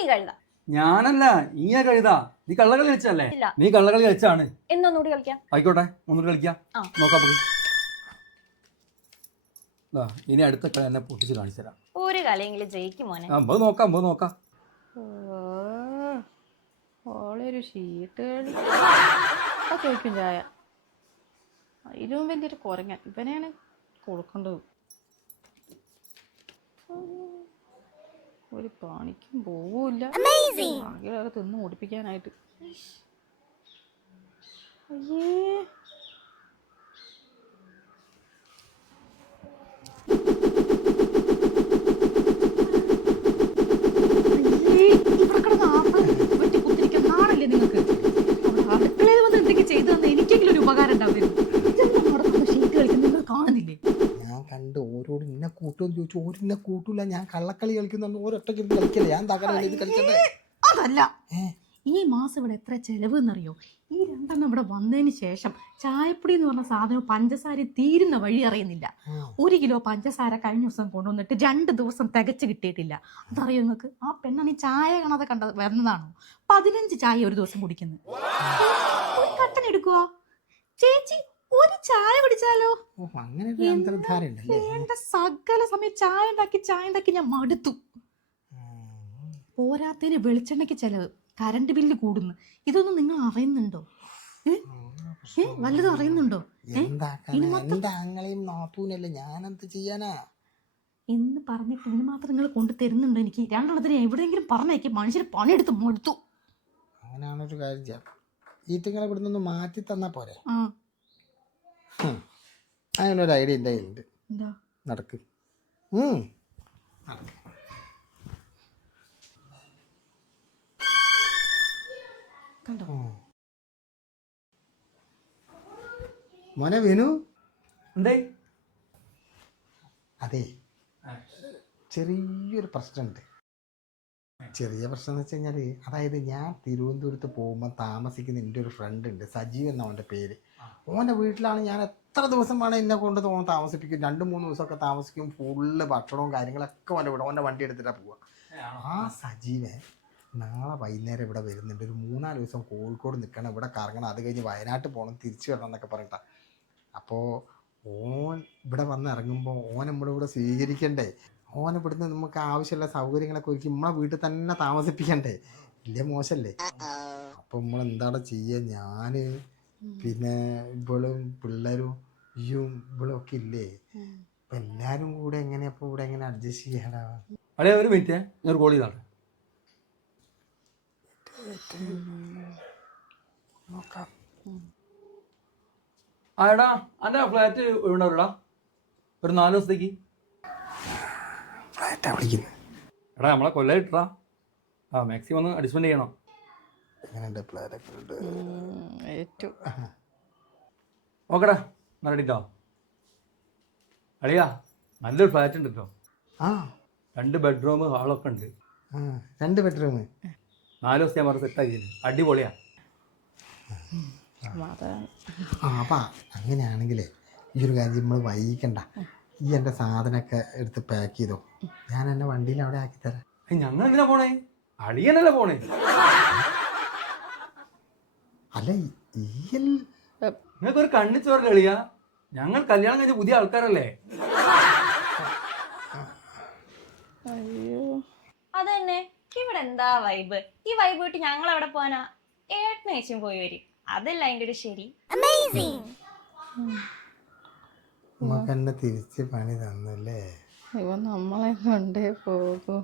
നീ കഴുത. ഞാനല്ല, നീയാ കഴുതാ. നീ കള്ളകളി കളിച്ചല്ലേ? ഇല്ല. നീ കള്ളകളി കളിച്ചാണ്. എന്നൊന്നുകൂടി കളിക്കാം. ആയിക്കോട്ടെ, ഒന്നുകൂടി കളിക്കാം. നോക്കാം. ഇനി അടുത്ത കളി എന്നെ പൊട്ടിച്ച് കാണിച്ചു തരാം. ഒരു കളിയെങ്കിലും ജയിക്കും മോനെ. നോക്കാം. ഓളൊരു ഷീട്ട് കളി ചോദിക്കും ചായ. ഇതിലും വലിയൊരു കുരങ്ങൻ ഇവനെയാണ് കൊടുക്കേണ്ടത്. ഒരു പണിക്കും പോവില്ല, ആകെ തിന്ന് ഓടിപ്പിക്കാനായിട്ട്. അയ്യേ, അടുക്കളയിൽ വന്ന് എന്തൊക്കെ ചെയ്തു തന്നെ എനിക്കെങ്കിലും ഒരു ഉപകാരം ഉണ്ടാവും. ഷീറ്റ് കളിക്കുന്ന നിങ്ങൾ കാണുന്നില്ലേ? ഞാൻ കണ്ട് ഓരോട് ഇന്നെ കൂട്ടുമെന്ന് ചോദിച്ചു. ഓരിന്നെ കൂട്ടൂല. ഞാൻ കള്ളക്കളി കളിക്കുന്ന ഓരൊറ്റയ്ക്ക് ഇരുന്ന് കളിക്കല്ലേ. ഞാൻ തകർന്ന് കളിക്കട്ടെ. അതല്ല, ഈ മാസം ഇവിടെ എത്ര ചെലവ് എന്നറിയോ? ഈ 2 ഇവിടെ വന്നതിന് ശേഷം ചായപ്പൊടി എന്ന് പറഞ്ഞ സാധനം പഞ്ചസാര തീരുന്ന വഴി അറിയുന്നില്ല. 1 കിലോ പഞ്ചസാര കഴിഞ്ഞ ദിവസം കൊണ്ടുവന്നിട്ട് 2 ദിവസം തികച്ച് കിട്ടിയിട്ടില്ല. അതറിയോ നിങ്ങൾക്ക്? ആ പെണ്ണാണ് ഈ ചായ കാണാതെ വരുന്നതാണോ? 15 ചായ ഒരു ദിവസം കുടിക്കുന്നത്. ഒരു കട്ടൻ എടുക്കുവോ ചേച്ചി? ഒരു ചായ കുടിച്ചാലോ? വേണ്ട, സകല സമയം ചായ ഉണ്ടാക്കി ഞാൻ മടുത്തു. പോരാത്തതിന് വെളിച്ചെണ്ണയ്ക്ക് ചെലവ്, കറണ്ട് ബില്ല് കൂടുന്നു. ഇതൊന്നും നിങ്ങൾ അറിയുന്നുണ്ടോ? വല്ലതും അറിയുന്നുണ്ടോ? എന്ന് പറഞ്ഞിട്ട് ഇതിന് മാത്രം നിങ്ങൾ കൊണ്ടു തരുന്നുണ്ടോ? എനിക്ക് 2 എവിടെയെങ്കിലും പറഞ്ഞേക്ക്. മനുഷ്യർ പണിയെടുത്ത് മടുത്തു. അങ്ങനെയാണൊരു കാര്യം ചെയ്യാം. ഈറ്റങ്ങളെ ഇവിടെ നിന്ന് മാറ്റി തന്നാ പോരെ? അങ്ങനെ ഒരു ഐഡിയ എൻ്റെ കയ്യിലുണ്ട്. നടക്ക്. മോനെ വിനു, എന്തേ? അതെ, ചെറിയൊരു പ്രശ്നമുണ്ട്. ചെറിയ പ്രശ്നം എന്ന് വെച്ച് കഴിഞ്ഞാൽ, അതായത് ഞാൻ തിരുവനന്തപുരത്ത് പോകുമ്പോൾ താമസിക്കുന്ന എൻ്റെ ഒരു ഫ്രണ്ട് ഉണ്ട്, സജീവ് എന്ന അവൻ്റെ പേര്. ഓൻ്റെ വീട്ടിലാണ് ഞാൻ എത്ര ദിവസം വേണം എന്നെ കൊണ്ട് താമസിപ്പിക്കും. 2-3 ദിവസമൊക്കെ താമസിക്കും. ഫുള്ള് ഭക്ഷണവും കാര്യങ്ങളൊക്കെ ഓൻ്റെ വീട്. ഓൻ്റെ വണ്ടി എടുത്തിട്ടാണ് പോവുക. ആ സജീവൻ നാളെ വൈകുന്നേരം ഇവിടെ വരുന്നുണ്ട്. ഒരു 3-4 ദിവസം കോഴിക്കോട് നിൽക്കണം, ഇവിടെ കറങ്ങണം, അത് കഴിഞ്ഞ് വയനാട്ടിൽ പോകണം, തിരിച്ചു വരണം എന്നൊക്കെ പറഞ്ഞിട്ടാണ്. അപ്പോൾ ഓൻ ഇവിടെ വന്ന് ഇറങ്ങുമ്പോൾ ഓൻ നമ്മളിവിടെ സ്വീകരിക്കണ്ടേ? ഓൻ ഇവിടുന്ന് നമുക്ക് ആവശ്യമുള്ള സൗകര്യങ്ങളൊക്കെ ഒരുക്കി നമ്മളെ വീട്ടിൽ തന്നെ താമസിപ്പിക്കണ്ടേ? ഇല്ലേ, മോശമല്ലേ? അപ്പം നമ്മളെന്താണ് ചെയ്യുക? ഞാൻ പിന്നെ ഇവളും പിള്ളേരും ഇവളും ഒക്കെ ഇല്ലേ? അപ്പം എല്ലാവരും കൂടെ എങ്ങനെയാ ഇപ്പോൾ ഇവിടെ എങ്ങനെ അഡ്ജസ്റ്റ് ചെയ്യാടാ? അല്ലേ, ഒരു മിനിറ്റ്, ഞാൻ ഒരു കോൾ ചെയ്താണ്. നോക്കാം. എടാ, എൻ്റെ ഫ്ലാറ്റ് ഉണ്ടാവില്ലടാ ഒരു 4 ദിവസത്തേക്ക്. ഫ്ലാറ്റാ വിളിക്കുന്നത്? എടാ, നമ്മളെ കൊല്ലായിട്ടാ. മാക്സിമം ഒന്ന് അഡ്ജസ്റ്റ്മെന്റ് ചെയ്യണം. എങ്ങനെയുണ്ട് ഫ്ലാറ്റൊക്കെ ഉണ്ട്? ഓക്കെടാ, റെഡിട്ടോ. അളിയാ, നല്ലൊരു ഫ്ലാറ്റ് ഉണ്ട് കേട്ടോ. 2 ബെഡ്റൂം ഹാളൊക്കെ ഉണ്ട്. 2 ബെഡ്റൂം 4 ദിവസം ഞാൻ പറഞ്ഞ് സെറ്റാക്കി. അടിപൊളിയാ. അപ്പം അങ്ങനെയാണെങ്കിലേ ഈ ഒരു കാര്യം നമ്മൾ വൈകിക്കണ്ട. ഈ എൻ്റെ സാധനമൊക്കെ എടുത്ത് പാക്ക് ചെയ്തോ. ഞാൻ എൻ്റെ വണ്ടിയിൽ അവിടെ ആക്കിത്തരാം. ഞങ്ങൾ എന്തിനാ പോണേ? അളിയനല്ലേ പോണേ? അല്ല, നിങ്ങൾക്കൊരു കണ്ണിച്ചോറില്ല അളിയാ. ഞങ്ങൾ കല്യാണം കഴിഞ്ഞ പുതിയ ആൾക്കാരല്ലേ? അതന്നെ, ഇവിടെ എന്താ വൈബ്? ഈ വൈബ് വിട്ട് ഞങ്ങൾ എവിടെ പോവാനാ? ഏട്ടനേച്ചും പോയി വരും. അതല്ല അതിൻ്റെ ഒരു ശരി. നമുക്ക് എന്നെ തിരിച്ച് പണി തന്നല്ലേ? ഇവ നമ്മളെ കൊണ്ടേ പോകും.